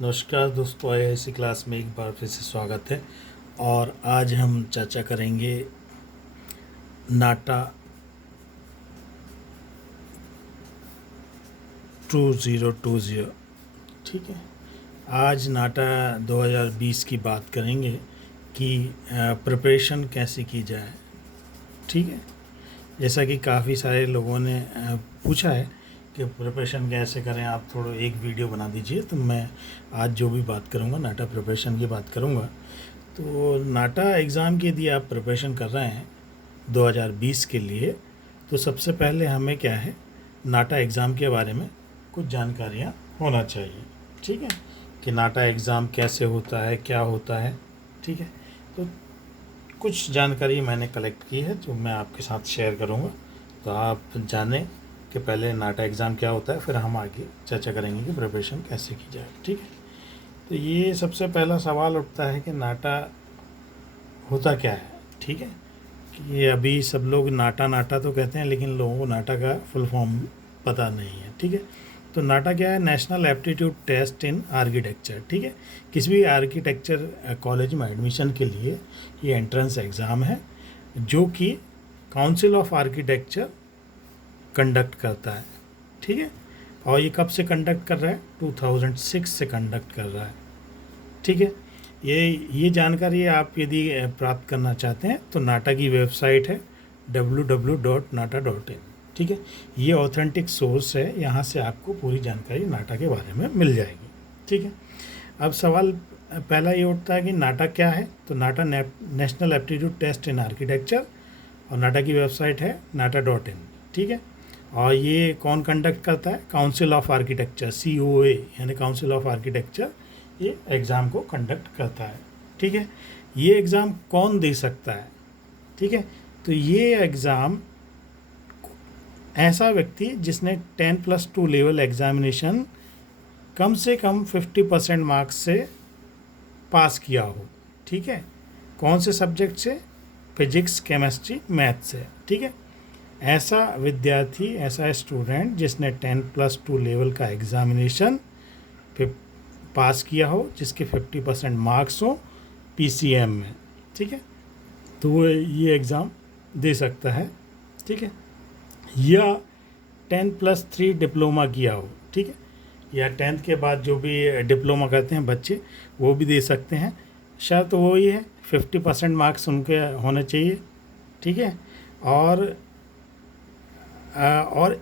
नमस्कार दोस्तों, IIC class में एक बार फिर से स्वागत है। और आज हम चर्चा करेंगे नाटा 2020। ठीक है, आज नाटा 2020 की बात करेंगे कि प्रिपरेशन कैसे की जाए। ठीक है, जैसा कि काफ़ी सारे लोगों ने पूछा है कि प्रिपरेशन कैसे करें, आप थोड़ा एक वीडियो बना दीजिए। तो मैं आज जो भी बात करूँगा नाटा प्रिपरेशन की बात करूँगा। तो नाटा एग्ज़ाम की यदि आप प्रिपरेशन कर रहे हैं 2020 के लिए, तो सबसे पहले हमें क्या है, नाटा एग्ज़ाम के बारे में कुछ जानकारियाँ होना चाहिए। ठीक है, कि नाटा एग्ज़ाम कैसे होता है, क्या होता है। ठीक है, तो कुछ जानकारी मैंने कलेक्ट की है जो मैं आपके साथ शेयर करूँगा, तो आप जानें कि पहले नाटा एग्ज़ाम क्या होता है, फिर हम आगे चर्चा करेंगे कि प्रिपरेशन कैसे की जाए। ठीक है, तो ये सबसे पहला सवाल उठता है कि नाटा होता क्या है। ठीक है, कि ये अभी सब लोग नाटा नाटा तो कहते हैं, लेकिन लोगों को नाटा का फुल फॉर्म पता नहीं है। ठीक है, तो नाटा क्या है, national aptitude test in architecture. ठीक है, किसी भी आर्किटेक्चर कॉलेज में एडमिशन के लिए ये एंट्रेंस एग्ज़ाम है जो कि काउंसिल ऑफ आर्किटेक्चर कंडक्ट करता है। ठीक है, और ये कब से कंडक्ट कर रहा है, 2006 से कंडक्ट कर रहा है। ठीक है, ये जानकारी आप यदि प्राप्त करना चाहते हैं तो नाटा की वेबसाइट है www.nata.in। ठीक है, ये ऑथेंटिक सोर्स है, यहाँ से आपको पूरी जानकारी नाटा के बारे में मिल जाएगी। ठीक है, अब सवाल पहला ये उठता है कि नाटा क्या है। तो NATA national aptitude test in architecture, और नाटा की वेबसाइट है nata.in। ठीक है, और ये कौन कंडक्ट करता है, काउंसिल ऑफ आर्किटेक्चर, COA यानी काउंसिल ऑफ आर्किटेक्चर ये एग्ज़ाम को कंडक्ट करता है। ठीक है, ये एग्ज़ाम कौन दे सकता है। ठीक है, तो ये एग्ज़ाम ऐसा व्यक्ति जिसने 10+2 लेवल एग्ज़ामिनेशन कम से कम 50% मार्क्स से पास किया हो। ठीक है, कौन से सब्जेक्ट से, फिजिक्स, केमिस्ट्री, मैथ से। ठीक है, ऐसा विद्यार्थी, ऐसा स्टूडेंट जिसने 10+2 लेवल का एग्ज़ामिनेशन पास किया हो, जिसके 50% मार्क्स हो PCM में। ठीक है, तो वो ये एग्ज़ाम दे सकता है। ठीक है, या 10+3 डिप्लोमा किया हो। ठीक है, या 10th के बाद जो भी डिप्लोमा करते हैं बच्चे, वो भी दे सकते हैं। शर्त वो ही है 50% मार्क्स उनके होने चाहिए। ठीक है, और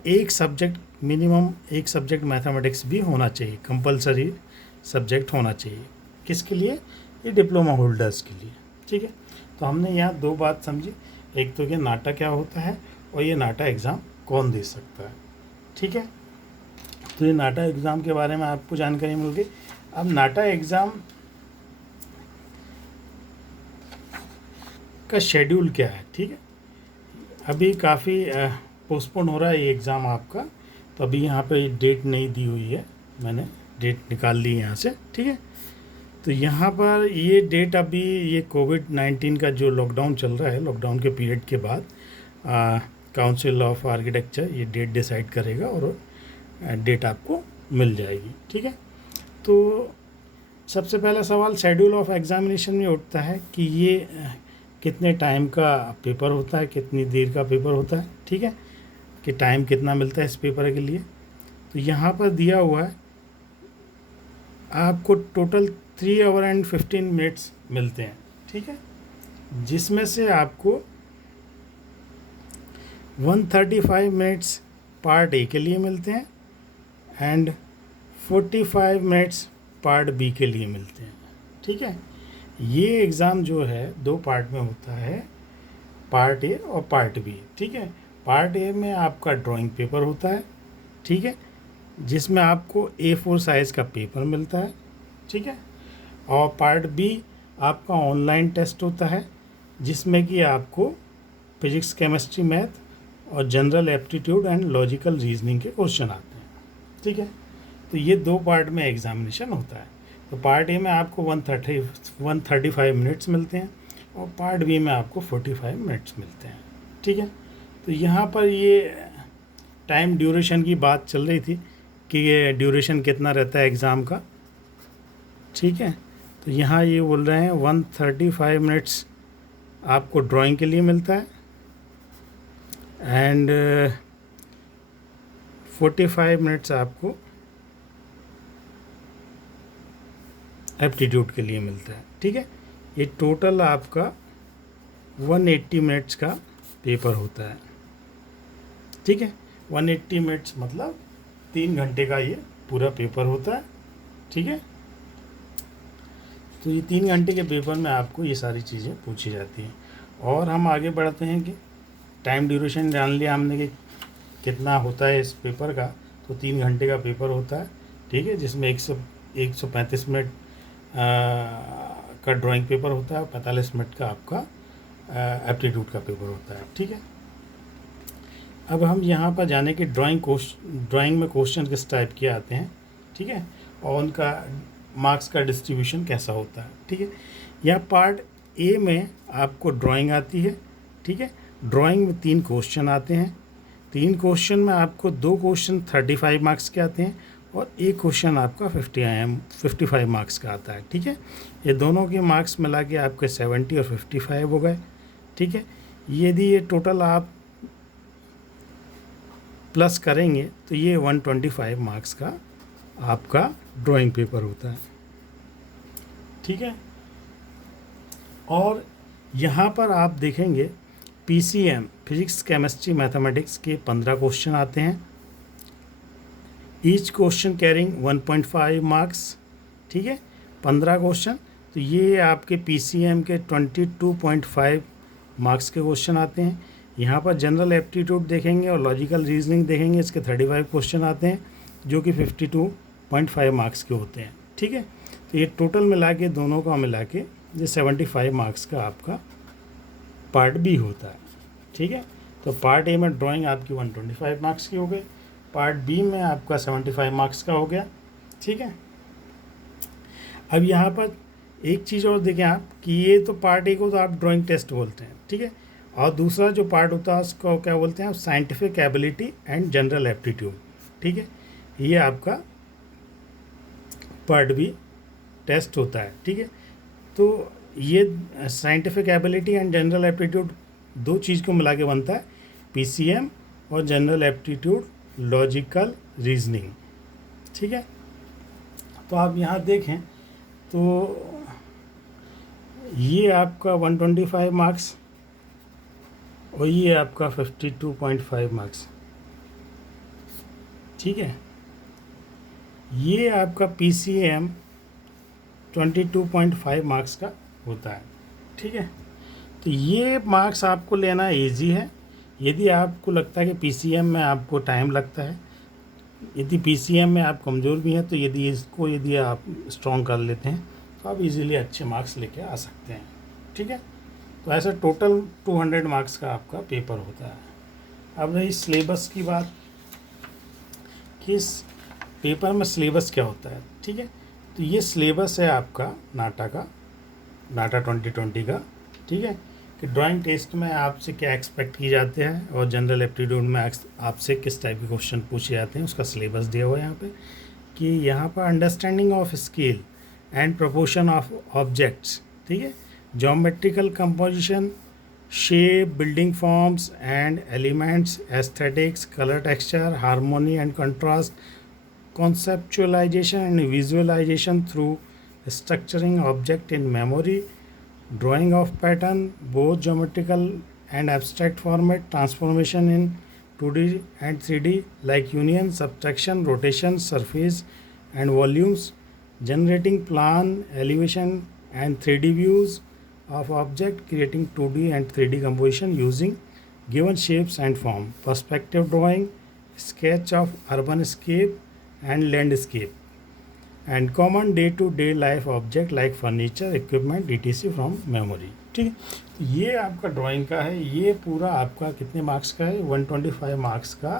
एक सब्जेक्ट, मिनिमम एक सब्जेक्ट मैथमेटिक्स भी होना चाहिए, कंपलसरी सब्जेक्ट होना चाहिए। किसके लिए, ये डिप्लोमा होल्डर्स के लिए। ठीक है, तो हमने यहाँ दो बात समझी, एक तो कि नाटा क्या होता है और ये नाटा एग्ज़ाम कौन दे सकता है। ठीक है, तो ये नाटा एग्ज़ाम के बारे में आपको जानकारी मिल गई। अब नाटा एग्ज़ाम का शेड्यूल क्या है। ठीक है, अभी काफ़ी पोस्टपोन हो रहा है ये एग्ज़ाम आपका, तो अभी यहाँ पे डेट नहीं दी हुई है, मैंने डेट निकाल ली यहाँ से। ठीक है, तो यहाँ पर ये डेट अभी, ये कोविड-19 का जो लॉकडाउन चल रहा है, लॉकडाउन के पीरियड के बाद काउंसिल ऑफ आर्किटेक्चर ये डेट डिसाइड करेगा और डेट आपको मिल जाएगी। ठीक है, तो सबसे पहला सवाल शेड्यूल ऑफ एग्ज़ामिनेशन में उठता है कि ये कितने टाइम का पेपर होता है, कितनी देर का पेपर होता है। ठीक है, कि टाइम कितना मिलता है इस पेपर के लिए। तो यहाँ पर दिया हुआ है आपको टोटल 3 आवर एंड 15 मिनट्स मिलते हैं। ठीक है, जिसमें से आपको 135 मिनट्स पार्ट ए के लिए मिलते हैं एंड 45 मिनट्स पार्ट बी के लिए मिलते हैं। ठीक है, ये एग्ज़ाम जो है दो पार्ट में होता है, पार्ट ए और पार्ट बी। ठीक है, पार्ट ए में आपका ड्राइंग पेपर होता है। ठीक है, जिसमें आपको A4 साइज़ का पेपर मिलता है। ठीक है, और पार्ट बी आपका ऑनलाइन टेस्ट होता है, जिसमें कि आपको फिजिक्स, केमिस्ट्री, मैथ और general aptitude and logical reasoning के क्वेश्चन आते हैं। ठीक है, तो ये दो पार्ट में एग्ज़ामिनेशन होता है। तो पार्ट ए में आपको 135 मिनट्स मिलते हैं और पार्ट बी में आपको 45 मिनट्स मिलते हैं। ठीक है, तो यहाँ पर ये टाइम ड्यूरेशन की बात चल रही थी कि ये ड्यूरेशन कितना रहता है एग्ज़ाम का। ठीक है। तो यहाँ ये बोल रहे हैं 135 मिनट्स आपको ड्राइंग के लिए मिलता है एंड 45 मिनट्स आपको एप्टीट्यूड के लिए मिलता है। ठीक है, ये टोटल आपका 180 मिनट्स का पेपर होता है। ठीक है, 180 मिनट्स मतलब 3 घंटे का ये पूरा पेपर होता है। ठीक है, तो ये 3 घंटे के पेपर में आपको ये सारी चीज़ें पूछी जाती हैं। और हम आगे बढ़ते हैं कि टाइम ड्यूरेशन जान लिया हमने कि कितना होता है इस पेपर का। तो 3 घंटे का पेपर होता है। ठीक है, जिसमें 135 मिनट का ड्राइंग पेपर होता है, 45 मिनट का आपका एप्टीट्यूड का पेपर होता है। ठीक है, अब हम यहाँ पर जाने कि ड्राइंग में क्वेश्चन किस टाइप के आते हैं। ठीक है, और उनका मार्क्स का डिस्ट्रीब्यूशन कैसा होता है। ठीक है, यहाँ पार्ट ए में आपको ड्राइंग आती है। ठीक है, ड्राइंग में 3 क्वेश्चन आते हैं। 3 क्वेश्चन में आपको 2 क्वेश्चन 35 मार्क्स के आते हैं और 1 क्वेश्चन आपका 55 मार्क्स का आता है। ठीक है, ये दोनों के मार्क्स मिला के आपके 70 और 55 हो गए। ठीक है, यदि ये टोटल आप प्लस करेंगे तो ये 125 मार्क्स का आपका ड्राइंग पेपर होता है। ठीक है, और यहाँ पर आप देखेंगे PCM फिजिक्स केमिस्ट्री मैथमेटिक्स के 15 क्वेश्चन आते हैं। Each question carrying 1.5 marks. ठीक है, 15 क्वेश्चन, तो ये आपके PCM के 22.5 मार्क्स के क्वेश्चन आते हैं। यहाँ पर जनरल एप्टीट्यूड देखेंगे और लॉजिकल रीजनिंग देखेंगे, इसके 35 क्वेश्चन आते हैं जो कि 52.5 मार्क्स के होते हैं। ठीक है, तो ये टोटल मिला के दोनों का मिला के ये 75 मार्क्स का आपका पार्ट बी होता है। ठीक है, तो पार्ट ए में ड्राइंग आपकी 125 मार्क्स की हो गई, पार्ट बी में आपका 75 मार्क्स का हो गया। ठीक है, अब यहाँ पर एक चीज़ और देखें आप कि ये तो पार्ट ए को तो आप ड्राइंग टेस्ट बोलते हैं। ठीक है, और दूसरा जो पार्ट होता है उसको क्या बोलते हैं, scientific ability and general aptitude. ठीक है, ये आपका पार्ट बी टेस्ट होता है। ठीक है, तो ये scientific ability and general aptitude 2 चीज़ को मिला के बनता है PCM और जनरल एप्टीट्यूड लॉजिकल रीजनिंग। ठीक है, तो आप यहाँ देखें तो ये आपका 125 मार्क्स और ये आपका 52.5 मार्क्स। ठीक है, ये आपका PCM 22.5 मार्क्स का होता है। ठीक है, तो ये मार्क्स आपको लेना ईजी है। यदि आपको लगता है कि PCM में आपको टाइम लगता है, यदि PCM में आप कमज़ोर भी हैं, तो यदि आप स्ट्रॉन्ग कर लेते हैं तो आप इजीली अच्छे मार्क्स लेके आ सकते हैं। ठीक है, तो ऐसा टोटल 200 मार्क्स का आपका पेपर होता है। अब रही सिलेबस की बात कि इस पेपर में सिलेबस क्या होता है। ठीक है, तो ये सिलेबस है आपका नाटा 2020 का। ठीक है, कि ड्राइंग टेस्ट में आपसे क्या एक्सपेक्ट किए जाते हैं और जनरल एप्टीट्यूड में आपसे किस टाइप के क्वेश्चन पूछे जाते हैं, उसका सिलेबस दिया हुआ है यहाँ पे। कि यहाँ पर understanding of scale and proportion of objects. ठीक है, geometrical composition, shape, building forms and elements, aesthetics, colour texture, harmony and contrast, conceptualization and visualization through structuring object in memory, drawing of pattern, both geometrical and abstract format, transformation in 2D and 3D like union, subtraction, rotation, surface and volumes, generating plan, elevation and 3D views of object, creating 2D and 3D composition using given shapes and form, perspective drawing, sketch of urban scape and landscape, and common day-to-day life object like furniture, equipment, etc. from memory। ठीक है, तो ये आपका drawing का है। ये पूरा आपका कितने मार्क्स का है, 125 मार्क्स का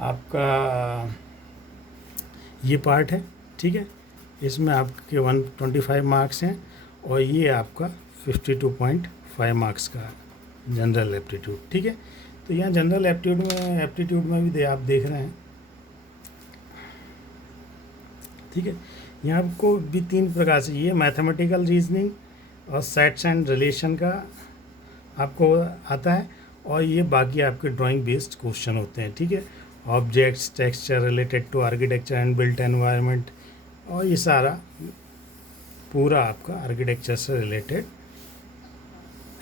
आपका ये पार्ट है। ठीक है, इसमें आपके 125 मार्क्स हैं और ये आपका 52.5 मार्क्स का जनरल एप्टीट्यूड। ठीक है, तो यहाँ जनरल एप्टीट्यूड में भी आप देख रहे हैं। ठीक है, यहाँ आपको भी 3 प्रकार से, ये मैथमेटिकल रीजनिंग और सेट्स एंड रिलेशन का आपको आता है, और ये बाकी आपके ड्राइंग बेस्ड क्वेश्चन होते हैं, ठीक है। Objects, texture related to architecture and built environment, और ये सारा पूरा आपका आर्किटेक्चर से रिलेटेड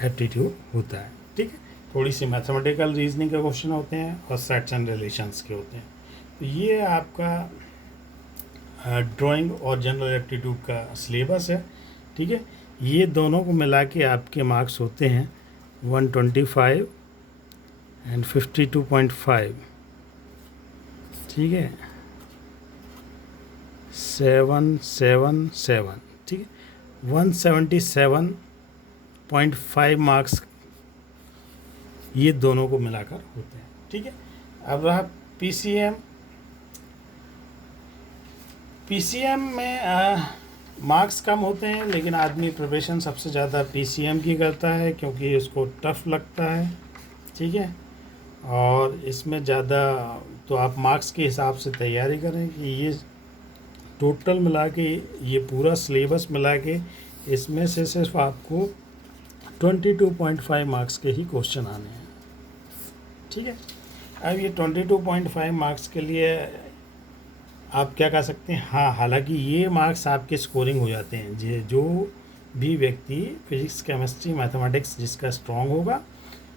एप्टीट्यूड होता है, ठीक है। थोड़ी सी मैथमेटिकल रीजनिंग के क्वेश्चन होते हैं और सेट्स एंड रिलेशंस के होते हैं। तो ये आपका ड्राइंग और जनरल एप्टीट्यूड का सिलेबस है, ठीक है। ये दोनों को मिला के आपके मार्क्स होते हैं 125 एंड 52.5, ठीक है, 777, ठीक है, 177.5 मार्क्स ये दोनों को मिलाकर होते हैं, ठीक है। अब रहा पीसीएम। पीसीएम में मार्क्स कम होते हैं, लेकिन आदमी प्रिपरेशन सबसे ज़्यादा पीसीएम की करता है क्योंकि इसको टफ लगता है, ठीक है। और इसमें ज़्यादा तो आप मार्क्स के हिसाब से तैयारी करें कि ये टोटल मिला के, ये पूरा सिलेबस मिला के इसमें से सिर्फ आपको 22.5 मार्क्स के ही क्वेश्चन आने हैं, ठीक है। अब ये 22.5 मार्क्स के लिए आप क्या कर सकते हैं, हाँ, हालांकि ये मार्क्स आपके स्कोरिंग हो जाते हैं, जो भी व्यक्ति फिजिक्स, केमिस्ट्री, मैथमेटिक्स जिसका स्ट्रॉन्ग होगा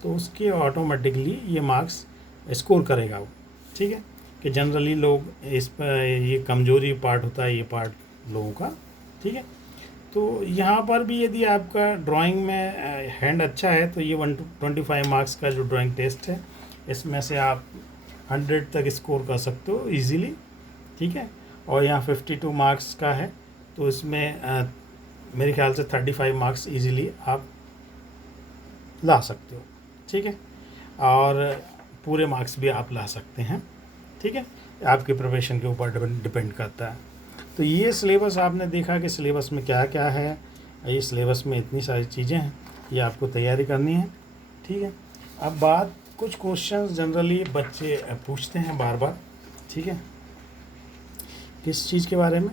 तो उसके ऑटोमेटिकली ये मार्क्स स्कोर करेगा वो, ठीक है। कि जनरली लोग इस पर, ये कमजोरी पार्ट होता है ये पार्ट लोगों का, ठीक है। तो यहाँ पर भी यदि आपका ड्राइंग में हैंड अच्छा है तो ये 125 मार्क्स का जो ड्राइंग टेस्ट है इसमें से आप 100 तक स्कोर कर सकते हो इजीली, ठीक है। और यहाँ 52 मार्क्स का है तो इसमें मेरे ख्याल से 35 मार्क्स इजीली आप ला सकते हो, ठीक है। और पूरे मार्क्स भी आप ला सकते हैं, ठीक है। आपके प्रिपरेशन के ऊपर डिपेंड करता है। तो ये सिलेबस आपने देखा कि सिलेबस में क्या क्या है, ये सिलेबस में इतनी सारी चीज़ें हैं, ये आपको तैयारी करनी है, ठीक है। अब बात कुछ क्वेश्चंस जनरली बच्चे पूछते हैं बार बार, ठीक है, किस चीज़ के बारे में,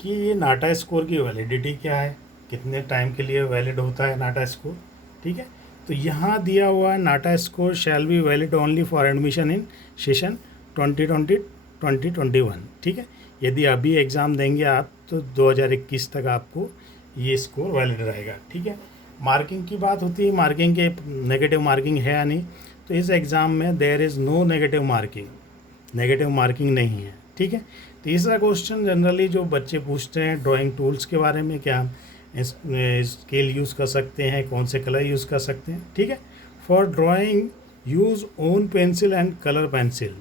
कि ये नाटा स्कोर की वैलिडिटी क्या है, कितने टाइम के लिए वैलिड होता है नाटा स्कोर, ठीक है। तो यहाँ दिया हुआ है NATA score shall be valid only for admission in session 2020-2021, ठीक है। यदि अभी एग्ज़ाम देंगे आप तो 2021 तक आपको ये स्कोर वैलिड रहेगा, ठीक है। मार्किंग की बात होती है, मार्किंग के नेगेटिव मार्किंग है या नहीं, तो इस एग्ज़ाम में there is no negative marking नहीं है, ठीक है। तीसरा क्वेश्चन जनरली जो बच्चे पूछते हैं ड्राइंग टूल्स के बारे में, क्या हम स्केल यूज़ कर सकते हैं, कौन से कलर यूज़ कर सकते हैं, ठीक है। For drawing use own pencil and colour pencil,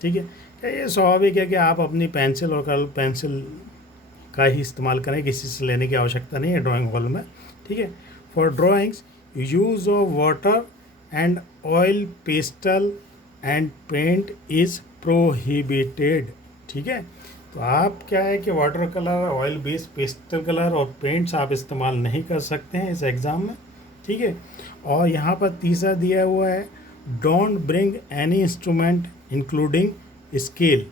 ठीक है। क्या ये स्वाभाविक है कि आप अपनी पेंसिल और कलर पेंसिल का ही इस्तेमाल करें, किसी से लेने की आवश्यकता नहीं है ड्राइंग हॉल में, ठीक है। For drawings use of water and oil, pastel and paint is prohibited, ठीक है। तो आप क्या है कि water colour, oil based pastel colour और पेंट्स आप इस्तेमाल नहीं कर सकते हैं इस एग्ज़ाम में, ठीक है। और यहाँ पर तीसरा दिया हुआ है, don't bring any instrument including scale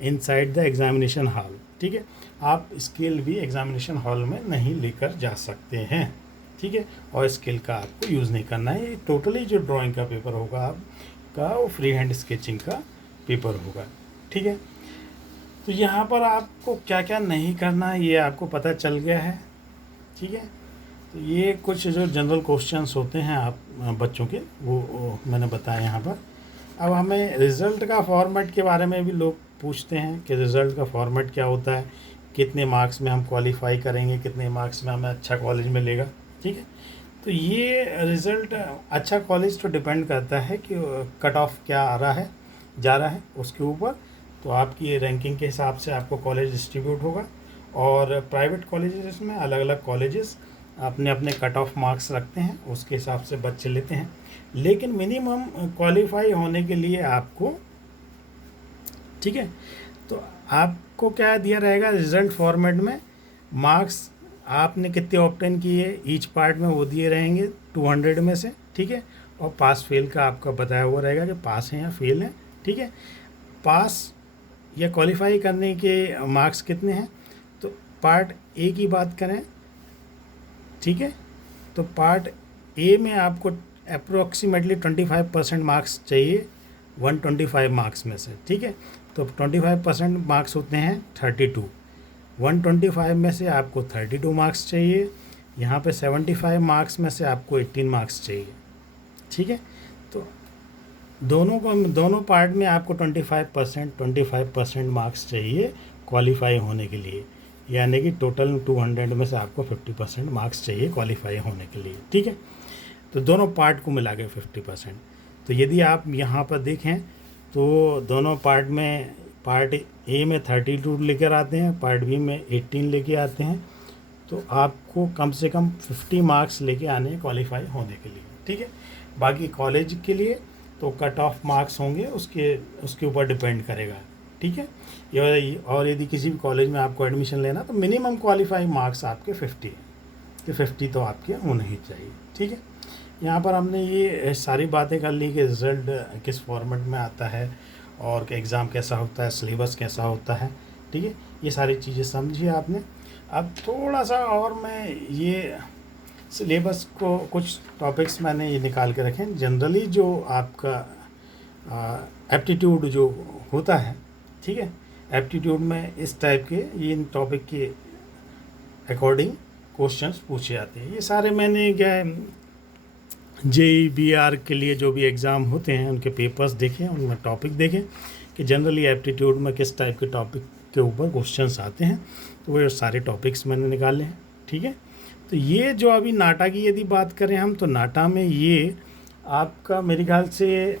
inside the examination hall, ठीक है। आप स्केल भी एग्जामिनेशन हॉल में नहीं लेकर जा सकते हैं, ठीक है। और स्केल का आपको यूज़ नहीं करना है। ये टोटली जो ड्राइंग का पेपर होगा आपका वो फ्री हैंड स्केचिंग का पेपर होगा, ठीक है। तो यहाँ पर आपको क्या क्या नहीं करना है ये आपको पता चल गया है, ठीक है। तो ये कुछ जो जनरल क्वेश्चंस होते हैं आप बच्चों के वो मैंने बताया यहाँ पर। अब हमें रिज़ल्ट का फॉर्मेट के बारे में भी लोग पूछते हैं कि रिज़ल्ट का फॉर्मेट क्या होता है, कितने मार्क्स में हम क्वालिफाई करेंगे, कितने मार्क्स में हमें अच्छा कॉलेज मिलेगा, ठीक है। तो ये रिज़ल्ट अच्छा कॉलेज तो डिपेंड करता है कि कट ऑफ क्या आ रहा है, जा रहा है उसके ऊपर। तो आपकी रैंकिंग के हिसाब से आपको कॉलेज डिस्ट्रीब्यूट होगा। और प्राइवेट कॉलेजेस में अलग अलग कॉलेजेस अपने अपने कट ऑफ मार्क्स रखते हैं, उसके हिसाब से बच्चे लेते हैं। लेकिन मिनिमम क्वालिफाई होने के लिए आपको, ठीक है, तो आपको क्या दिया रहेगा रिज़ल्ट फॉर्मेट में, मार्क्स आपने कितने ऑब्टेन किए ईच पार्ट में वो दिए रहेंगे 200 में से, ठीक है। और पास फेल का आपका बताया हुआ रहेगा कि पास हैं या फेल हैं, ठीक है। पास या क्वालिफाई करने के मार्क्स कितने हैं, तो पार्ट ए की बात करें, ठीक है, तो पार्ट ए में आपको अप्रोक्सीमेटली 25% मार्क्स चाहिए 125 मार्क्स में से, ठीक है। तो 25% मार्क्स होते हैं 32, 125 में से आपको 32 मार्क्स चाहिए, यहाँ पे 75 मार्क्स में से आपको 18 मार्क्स चाहिए, ठीक है। तो दोनों पार्ट में आपको 25% मार्क्स चाहिए क्वालिफाई होने के लिए, यानी कि टोटल 200 में से आपको 50% मार्क्स चाहिए क्वालिफाई होने के लिए, ठीक है। तो दोनों पार्ट को मिला के 50%। तो यदि आप यहाँ पर देखें तो दोनों पार्ट में, पार्ट ए में 32 लेकर आते हैं, पार्ट बी में 18 लेके आते हैं, तो आपको कम से कम 50 मार्क्स लेके आने हैं क्वालिफाई होने के लिए, ठीक है। बाकी कॉलेज के लिए तो कट ऑफ मार्क्स होंगे, उसके ऊपर डिपेंड करेगा, ठीक है। और यदि किसी भी कॉलेज में आपको एडमिशन लेना तो मिनिमम क्वालिफाई मार्क्स आपके 50 है, कि 50 तो आपके होने ही चाहिए, ठीक है। यहाँ पर हमने ये सारी बातें कर ली कि रिज़ल्ट किस फॉर्मेट में आता है और एग्ज़ाम कैसा होता है, सिलेबस कैसा होता है, ठीक है। ये सारी चीज़ें समझी आपने। अब थोड़ा सा और मैं ये सिलेबस को कुछ टॉपिक्स मैंने ये निकाल के रखे हैं। जनरली जो आपका एप्टीट्यूड जो होता है, ठीक है, एप्टीट्यूड में इस टाइप के ये इन टॉपिक के अकॉर्डिंग क्वेश्चंस पूछे जाते हैं। ये सारे मैंने क्या JEE-BR के लिए जो भी एग्ज़ाम होते हैं उनके पेपर्स देखें, उनमें टॉपिक देखें कि जनरली एप्टीट्यूड में किस टाइप के टॉपिक के ऊपर क्वेश्चंस आते हैं, तो वो सारे टॉपिक्स मैंने निकाले हैं, ठीक है। तो ये जो अभी नाटा की यदि बात करें हम, तो नाटा में ये आपका मेरे ख्याल से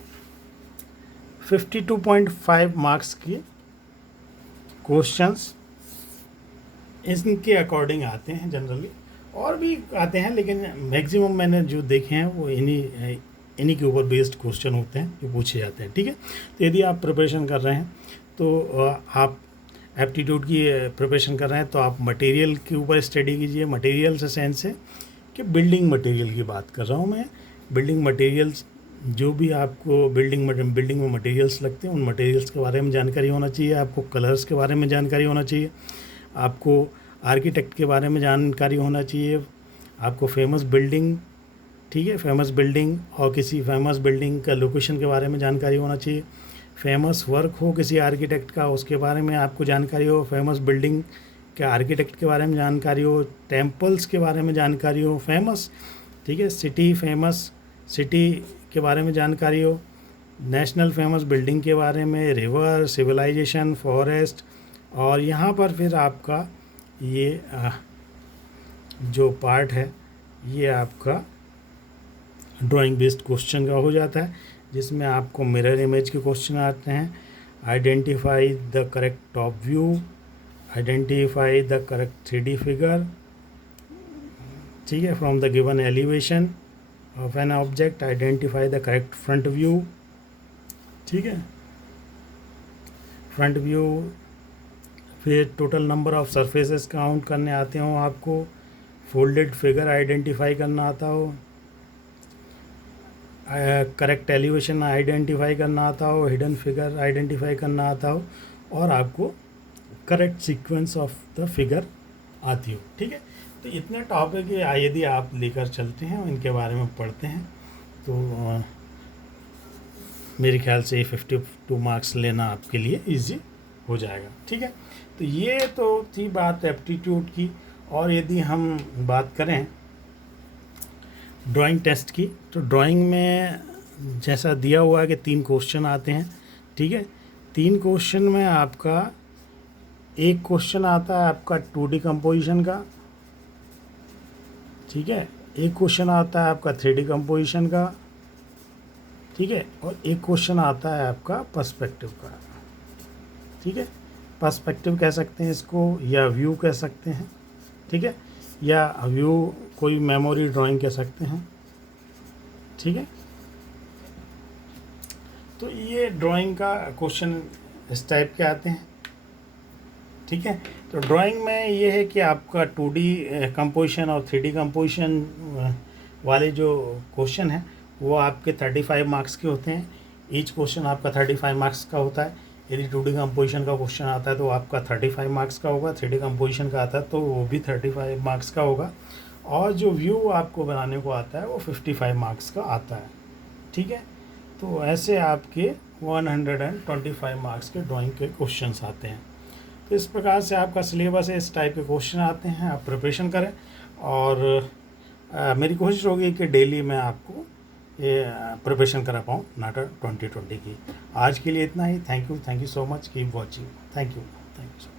52.5 मार्क्स के क्वेश्चंस इनके अकॉर्डिंग आते हैं जनरली, और भी आते हैं, लेकिन मैक्सिमम मैंने जो देखे हैं वो इन्हीं के ऊपर बेस्ड क्वेश्चन होते हैं जो पूछे जाते हैं, ठीक है। तो यदि आप प्रिपरेशन कर रहे हैं तो आप एप्टीट्यूड की प्रिपरेशन कर रहे हैं तो आप मटेरियल के ऊपर स्टडी कीजिए। मटेरियल से सेंस है कि बिल्डिंग मटेरियल की बात कर रहा हूँ मैं। बिल्डिंग मटेरियल्स जो भी आपको बिल्डिंग में मटेरियल्स लगते हैं उन मटेरियल्स के बारे में जानकारी होना चाहिए, आपको कलर्स के बारे में जानकारी होना चाहिए, आपको आर्किटेक्ट के बारे में जानकारी होना चाहिए, आपको फेमस बिल्डिंग, ठीक है, फेमस बिल्डिंग और किसी फेमस बिल्डिंग का लोकेशन के बारे में जानकारी होना चाहिए, फेमस वर्क हो किसी आर्किटेक्ट का उसके बारे में आपको जानकारी हो, फेमस बिल्डिंग के आर्किटेक्ट के बारे में जानकारी हो, टेम्पल्स के बारे में जानकारी हो, फेमस, ठीक है, फेमस सिटी के बारे में जानकारी हो, नेशनल फेमस बिल्डिंग के बारे में, रिवर, सिविलाइजेशन, फॉरेस्ट, और यहाँ पर फिर आपका ये जो पार्ट है ये आपका ड्राइंग बेस्ड क्वेश्चन का हो जाता है, जिसमें आपको मिरर इमेज के क्वेश्चन आते हैं, identify the correct top view, identify the correct 3D figure, ठीक है, from the given elevation of an object, identify the correct front view, ठीक है, फ्रंट व्यू, फिर total number of surfaces count करने आते हो आपको, फोल्डेड फिगर आइडेंटिफाई करना आता हो, करेक्ट एलिवेशन आइडेंटिफाई करना आता हो, हिडन फिगर आइडेंटिफाई करना आता हो, और आपको correct sequence of the figure आती हो, ठीक है। तो इतने टॉपिक यदि आप लेकर चलते हैं इनके बारे में पढ़ते हैं तो मेरे ख्याल से 52 मार्क्स लेना आपके लिए इजी हो जाएगा, ठीक है। तो ये तो थी बात एप्टीट्यूड की। और यदि हम बात करें ड्राइंग टेस्ट की, तो ड्राइंग में जैसा दिया हुआ है कि 3 क्वेश्चन आते हैं, ठीक है। 3 क्वेश्चन में आपका एक क्वेश्चन आता है आपका 2D कंपोजिशन का, ठीक है, एक क्वेश्चन आता है आपका 3D कंपोजिशन का, ठीक है, और एक क्वेश्चन आता है आपका पर्सपेक्टिव का, ठीक है। पर्सपेक्टिव कह सकते हैं इसको या व्यू कह सकते हैं, ठीक है, या व्यू कोई मेमोरी ड्राइंग कह सकते हैं, ठीक है। तो ये ड्राइंग का क्वेश्चन इस टाइप के आते हैं, ठीक है। तो ड्राइंग में ये है कि आपका 2D कंपोजिशन और 3D कंपोजिशन वाले जो क्वेश्चन हैं वो आपके 35 मार्क्स के होते हैं। ईच क्वेश्चन आपका 35 मार्क्स का होता है। यदि 2D कंपोजिशन का क्वेश्चन आता है तो आपका 35 मार्क्स का होगा, 3D कंपोजिशन का आता है तो वो भी 35 मार्क्स का होगा, और जो व्यू आपको बनाने को आता है वो 55 मार्क्स का आता है। ठीक है, तो ऐसे आपके 125 मार्क्स के ड्राइंग के क्वेश्चंस आते हैं। तो इस प्रकार से आपका सिलेबस है, इस टाइप के क्वेश्चन आते हैं, आप प्रिपरेशन करें। और मेरी कोशिश होगी कि डेली मैं आपको ये प्रिपरेशन करा पाऊँ नाटा 2020 की। आज के लिए इतना ही। Thank you so much, keep watching. Thank you so much.